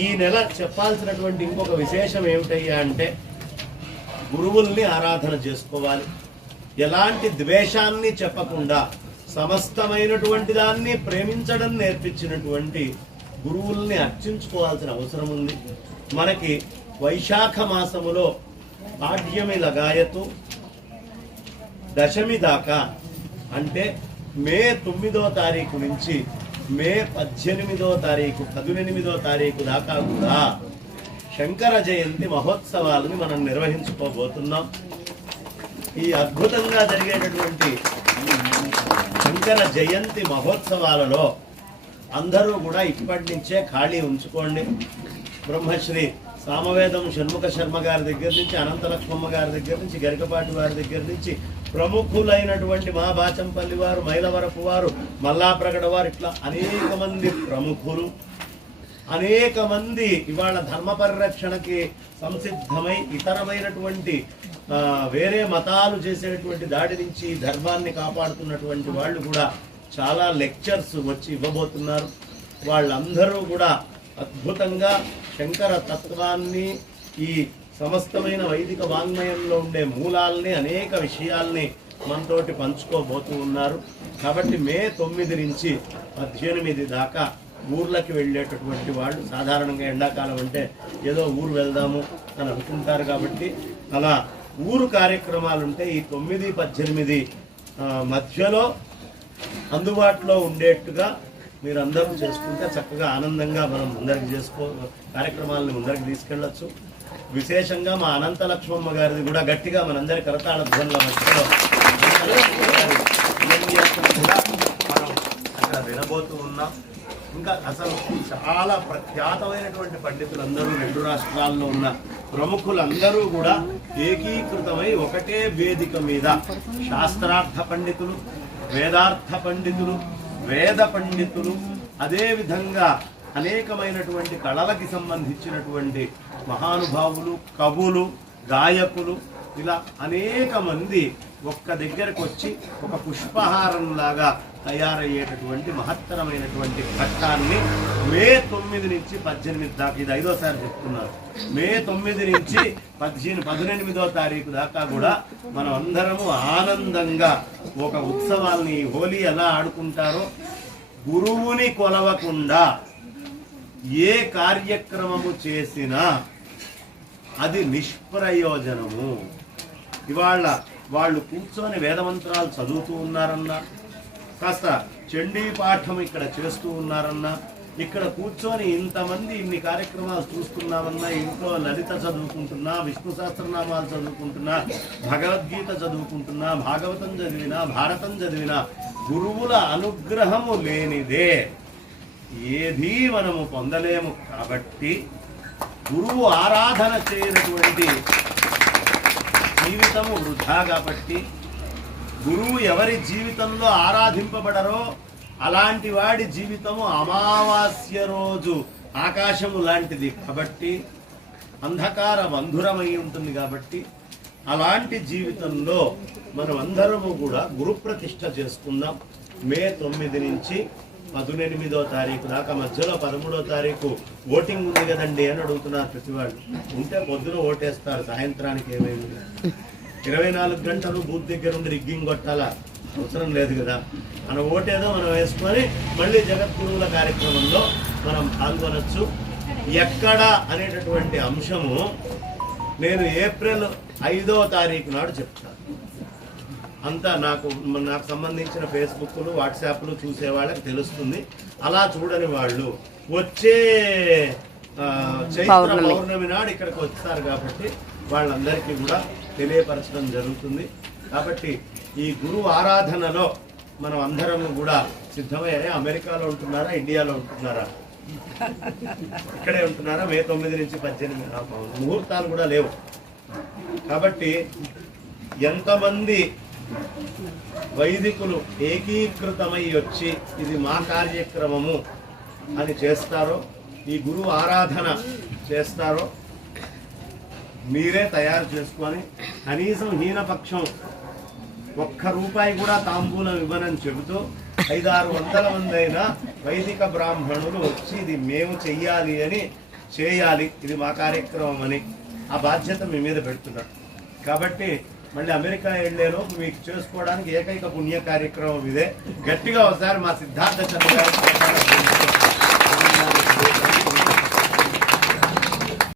ఈ నెల చెప్పాల్సినటువంటి ఇంకొక విశేషం ఏమిటయ్యా అంటే గురువుల్ని ఆరాధన చేసుకోవాలి. ఎలాంటి ద్వేషాన్ని చెప్పకుండా సమస్తమైనటువంటి దాన్ని ప్రేమించడం నేర్పించినటువంటి గురువుల్ని అర్చించుకోవాల్సిన అవసరం ఉంది. మనకి వైశాఖ మాసములో పాడ్యమి లగాయతు దశమి దాకా అంటే మే 9వ తారీఖు నుంచి మే 18వ తారీఖు 18వ తారీఖు దాకా కూడా శంకర జయంతి మహోత్సవాలని మనం నిర్వహించుకోబోతున్నాం. ఈ అద్భుతంగా జరిగేటటువంటి శంకర జయంతి మహోత్సవాలలో అందరూ కూడా ఇప్పటి నుంచే ఖాళీ ఉంచుకోండి. బ్రహ్మశ్రీ సామవేదం షణ్ముఖ శర్మ గారి దగ్గర నుంచి, అనంతలక్ష్మమ్మ గారి దగ్గర నుంచి, గరికపాటి వారి దగ్గర నుంచి ప్రముఖులైనటువంటి మా బాచంపల్లి వారు, మైలవరపు వారు, మల్లాప్రగడ వారు, ఇట్లా అనేక మంది ప్రముఖులు, అనేక మంది ఇవాళ ధర్మ పరిరక్షణకి సంసిద్ధమై ఇతరమైనటువంటి వేరే మతాలు చేసేటువంటి దాడి నుంచి ధర్మాన్ని కాపాడుతున్నటువంటి వాళ్ళు కూడా చాలా లెక్చర్స్ వచ్చి ఇవ్వబోతున్నారు. వాళ్ళందరూ కూడా అద్భుతంగా శంకర తత్వాన్ని, ఈ సమస్తమైన వైదిక వాంగ్మయంలో ఉండే మూలాల్ని, అనేక విషయాల్ని మనతోటి పంచుకోబోతూ ఉన్నారు. కాబట్టి మే 9 నుంచి 18 దాకా ఊర్లకి వెళ్ళేటటువంటి వాళ్ళు, సాధారణంగా ఎండాకాలం అంటే ఏదో ఊరు వెళ్దాము అని అనుకుంటారు కాబట్టి అలా ఊరు కార్యక్రమాలు ఉంటే ఈ 9, 18 మధ్యలో అందుబాటులో ఉండేట్టుగా మీరందరూ చేసుకుంటే చక్కగా ఆనందంగా మనం ముందరికి కార్యక్రమాలను ముందరికి తీసుకెళ్ళచ్చు. విశేషంగా మా అనంతలక్ష్మమ్మ గారిది కూడా గట్టిగా మనందరి కరతాళ ధ్వనుల మధ్యలో కూడా మనం అక్కడ వినబోతూ ఉన్నాం. ఇంకా అసలు చాలా ప్రఖ్యాతమైనటువంటి పండితులందరూ, 2 రాష్ట్రాల్లో ఉన్న ప్రముఖులందరూ కూడా ఏకీకృతమై ఒకటే వేదిక మీద శాస్త్రార్థ పండితులు, వేదార్థ పండితులు, వేద పండితులు, అదేవిధంగా అనేకమైనటువంటి కళలకి సంబంధించినటువంటి మహానుభావులు, కవులు, గాయకులు, ఇలా అనేక మంది ఒక్క దగ్గరకు వచ్చి ఒక పుష్పహారంలాగా తయారయ్యేటటువంటి మహత్తరమైనటువంటి ఘట్టాన్ని మే 9 నుంచి 18 దాకా, ఇది 5వసారి చెప్తున్నారు, మే 9 నుంచి 18వ తారీఖు దాకా కూడా మనం అందరము ఆనందంగా ఒక ఉత్సవాల్ని, హోలీ ఎలా ఆడుకుంటారో గురువుని కొలవకుండా ఏ కార్యక్రమము చేసినా అది నిష్ప్రయోజనము. ఇవాళ వాళ్ళు కూర్చొని వేదమంత్రాలు చదువుతూ ఉన్నారన్నా, కాస్త చండీ పాఠం ఇక్కడ చేస్తూ ఉన్నారన్నా, ఇక్కడ కూర్చొని ఇంతమంది ఇన్ని కార్యక్రమాలు చూస్తున్నామన్నా, ఇంట్లో లలిత చదువుకుంటున్నా, విష్ణు సహస్రనామాలు చదువుకుంటున్నా, భగవద్గీత చదువుకుంటున్నా, భాగవతం చదివినా, భారతం చదివినా, గురువుల అనుగ్రహము లేనిదే ఏదీ మనము పొందలేము. కాబట్టి గురువు ఆరాధన చేయనటువంటి జీవితము వృధా. కాబట్టి గురువు ఎవరి జీవితంలో ఆరాధింపబడరో అలాంటి వాడి జీవితము అమావాస్య రోజు ఆకాశము లాంటిది. కాబట్టి అంధకార బంధురమై ఉంటుంది. కాబట్టి అలాంటి జీవితంలో మనం అందరము కూడా గురు ప్రతిష్ఠ చేసుకుందాం. మే 9 నుంచి 18వ తారీఖు దాకా, మధ్యలో 13వ తారీఖు ఓటింగ్ ఉంది కదండి అని అడుగుతున్నారు ప్రతి వాళ్ళు. ఉంటే పొద్దున ఓటేస్తారు, సాయంత్రానికి ఏమైంది? 24 గంటలు బూత్ దగ్గర ఉండి రిగ్గింగ్ కొట్టాలా? అవసరం లేదు కదా. మన ఓటేదో మనం వేసుకొని మళ్ళీ జగద్గురువుల కార్యక్రమంలో మనం పాల్గొనొచ్చు. ఎక్కడ అనేటటువంటి అంశము నేను ఏప్రిల్ 5వ తారీఖు నాడు చెప్తాను. అంతా నాకు సంబంధించిన ఫేస్బుక్లు, వాట్సాప్లు చూసే వాళ్ళకి తెలుస్తుంది. అలా చూడని వాళ్ళు వచ్చే చైత్ర పౌర్ణమి నాడు ఇక్కడికి వస్తారు కాబట్టి వాళ్ళందరికీ కూడా తెలియపరచడం జరుగుతుంది. కాబట్టి ఈ గురువు ఆరాధనలో మనం అందరం కూడా సిద్ధమయ్యే. అమెరికాలో ఉంటున్నారా, ఇండియాలో ఉంటున్నారా? ఇక్కడే ఉంటున్నారా? మే 9 నుంచి 18 ముహూర్తాలు కూడా లేవు. కాబట్టి ఎంతమంది వైదికులు ఏకీకృతమై వచ్చి ఇది మా కార్యక్రమము అని చేస్తారో, ఈ గురువు ఆరాధన చేస్తారో మీరే తయారు చేసుకొని కనీసం హీనపక్షం ₹1 కూడా తాంబూలం ఇవ్వనని చెబుతూ 500-600 మంది అయినా వైదిక బ్రాహ్మణులు వచ్చి ఇది మేము చెయ్యాలి అని చేయాలి, ఇది మా కార్యక్రమం అని ఆ బాధ్యత మీ మీద పెడుతున్నాం. కాబట్టి మళ్ళీ అమెరికా వెళ్ళేలోపు మీకు చేసుకోవడానికి ఏకైక పుణ్య కార్యక్రమం ఇదే. గట్టిగా ఒకసారి మా సిద్ధార్థ చంద్ర గారు